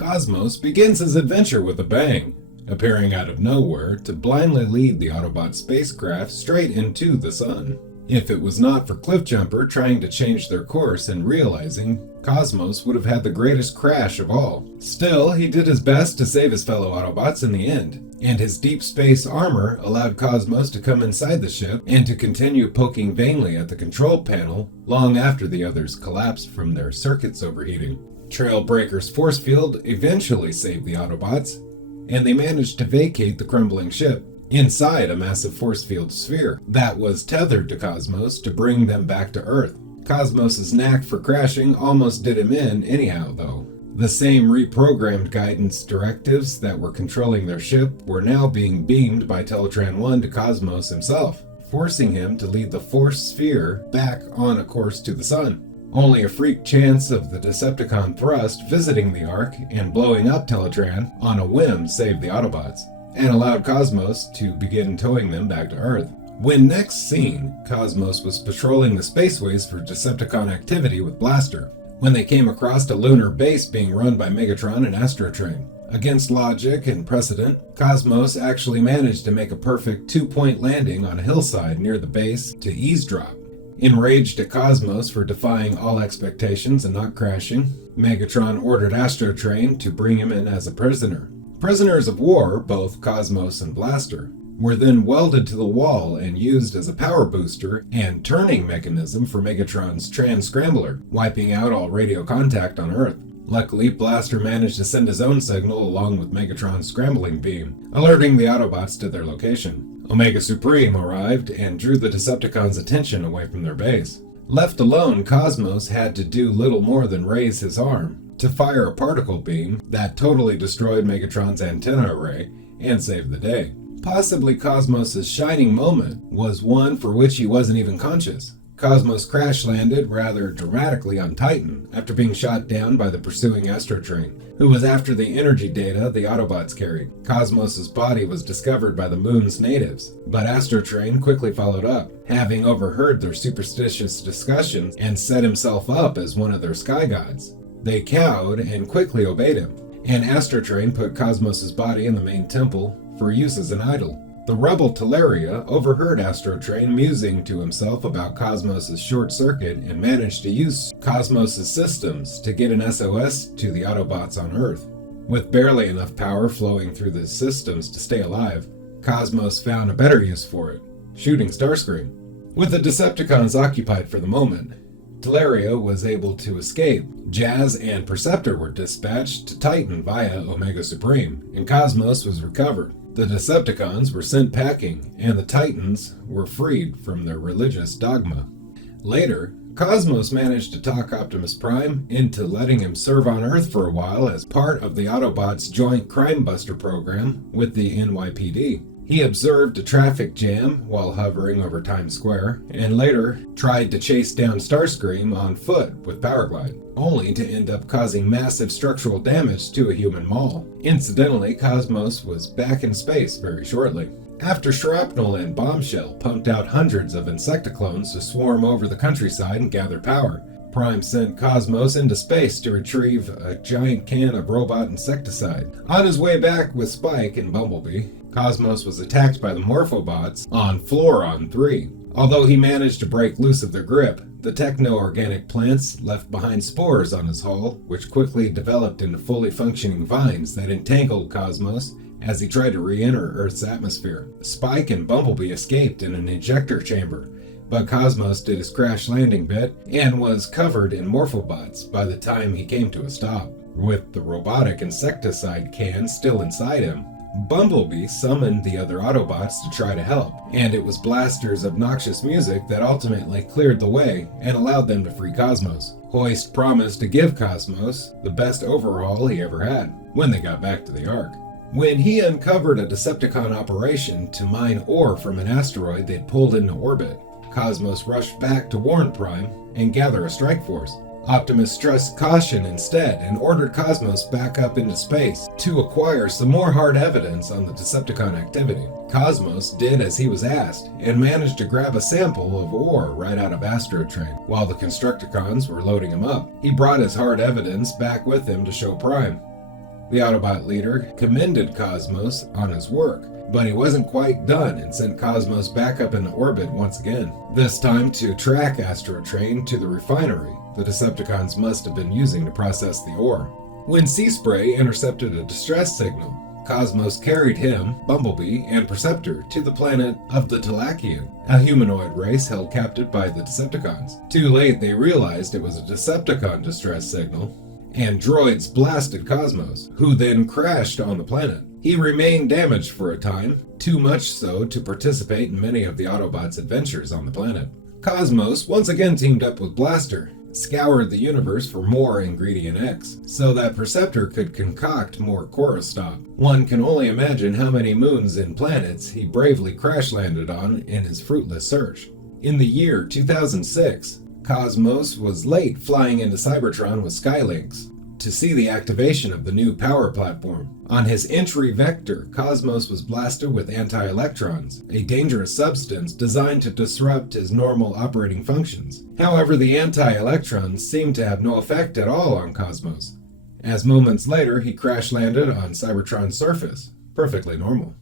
Cosmos begins his adventure with a bang, appearing out of nowhere to blindly lead the Autobot spacecraft straight into the sun. If it was not for Cliffjumper trying to change their course and realizing, Cosmos would have had the greatest crash of all. Still, he did his best to save his fellow Autobots in the end, and his deep space armor allowed Cosmos to come inside the ship and to continue poking vainly at the control panel long after the others collapsed from their circuits overheating. Trailbreaker's force field eventually saved the Autobots, and they managed to vacate the crumbling ship inside a massive force field sphere that was tethered to Cosmos to bring them back to Earth. Cosmos' knack for crashing almost did him in anyhow, though. The same reprogrammed guidance directives that were controlling their ship were now being beamed by Teletran 1 to Cosmos himself, forcing him to lead the force sphere back on a course to the sun. Only a freak chance of the Decepticon thrust visiting the Ark and blowing up Teletran on a whim saved the Autobots, and allowed Cosmos to begin towing them back to Earth. When next seen, Cosmos was patrolling the spaceways for Decepticon activity with Blaster, when they came across a lunar base being run by Megatron and Astrotrain. Against logic and precedent, Cosmos actually managed to make a perfect 2-point landing on a hillside near the base to eavesdrop. Enraged at Cosmos for defying all expectations and not crashing, Megatron ordered Astrotrain to bring him in as a prisoner. Prisoners of war, both Cosmos and Blaster, were then welded to the wall and used as a power booster and turning mechanism for Megatron's Trans-Scrambler, wiping out all radio contact on Earth. Luckily, Blaster managed to send his own signal along with Megatron's scrambling beam, alerting the Autobots to their location. Omega Supreme arrived and drew the Decepticons' attention away from their base. Left alone, Cosmos had to do little more than raise his arm to fire a particle beam that totally destroyed Megatron's antenna array and saved the day. Possibly Cosmos' shining moment was one for which he wasn't even conscious. Cosmos crash-landed rather dramatically on Titan after being shot down by the pursuing Astrotrain, who was after the energy data the Autobots carried. Cosmos' body was discovered by the moon's natives, but Astrotrain quickly followed up, having overheard their superstitious discussions and set himself up as one of their sky gods. They cowed and quickly obeyed him, and Astrotrain put Cosmos' body in the main temple for use as an idol. The rebel Teleria overheard Astrotrain musing to himself about Cosmos' short circuit and managed to use Cosmos' systems to get an SOS to the Autobots on Earth. With barely enough power flowing through the systems to stay alive, Cosmos found a better use for it, shooting Starscream. With the Decepticons occupied for the moment, Teleria was able to escape. Jazz and Perceptor were dispatched to Titan via Omega Supreme, and Cosmos was recovered. The Decepticons were sent packing, and the Titans were freed from their religious dogma. Later, Cosmos managed to talk Optimus Prime into letting him serve on Earth for a while as part of the Autobots' joint crime buster program with the NYPD. He observed a traffic jam while hovering over Times Square, and later tried to chase down Starscream on foot with Powerglide, only to end up causing massive structural damage to a human mall. Incidentally, Cosmos was back in space very shortly. After Shrapnel and Bombshell pumped out hundreds of Insecticlones to swarm over the countryside and gather power, Prime sent Cosmos into space to retrieve a giant can of robot insecticide. On his way back with Spike and Bumblebee, Cosmos was attacked by the Morphobots on Floron 3. Although he managed to break loose of their grip, the techno-organic plants left behind spores on his hull, which quickly developed into fully functioning vines that entangled Cosmos as he tried to re-enter Earth's atmosphere. Spike and Bumblebee escaped in an ejector chamber, but Cosmos did his crash landing bit and was covered in Morphobots by the time he came to a stop. With the robotic insecticide can still inside him, Bumblebee summoned the other Autobots to try to help, and it was Blaster's obnoxious music that ultimately cleared the way and allowed them to free Cosmos. Hoist promised to give Cosmos the best overhaul he ever had when they got back to the Ark. When he uncovered a Decepticon operation to mine ore from an asteroid they'd pulled into orbit, Cosmos rushed back to warn Prime and gather a strike force. Optimus stressed caution instead and ordered Cosmos back up into space to acquire some more hard evidence on the Decepticon activity. Cosmos did as he was asked and managed to grab a sample of ore right out of Astrotrain while the Constructicons were loading him up. He brought his hard evidence back with him to show Prime. The Autobot leader commended Cosmos on his work, but he wasn't quite done and sent Cosmos back up into orbit once again, this time to track Astrotrain to the refinery the Decepticons must have been using to process the ore. When Seaspray intercepted a distress signal, Cosmos carried him, Bumblebee, and Perceptor to the planet of the Talakian, a humanoid race held captive by the Decepticons. Too late, they realized it was a Decepticon distress signal, and droids blasted Cosmos, who then crashed on the planet. He remained damaged for a time, too much so to participate in many of the Autobots' adventures on the planet. Cosmos once again teamed up with Blaster, scoured the universe for more Ingredient X, so that Perceptor could concoct more Korostop. One can only imagine how many moons and planets he bravely crash-landed on in his fruitless search. In the year 2006, Cosmos was late flying into Cybertron with Skylynx to see the activation of the new power platform. On his entry vector, Cosmos was blasted with anti-electrons, a dangerous substance designed to disrupt his normal operating functions. However, the anti-electrons seemed to have no effect at all on Cosmos, as moments later he crash-landed on Cybertron's surface, perfectly normal.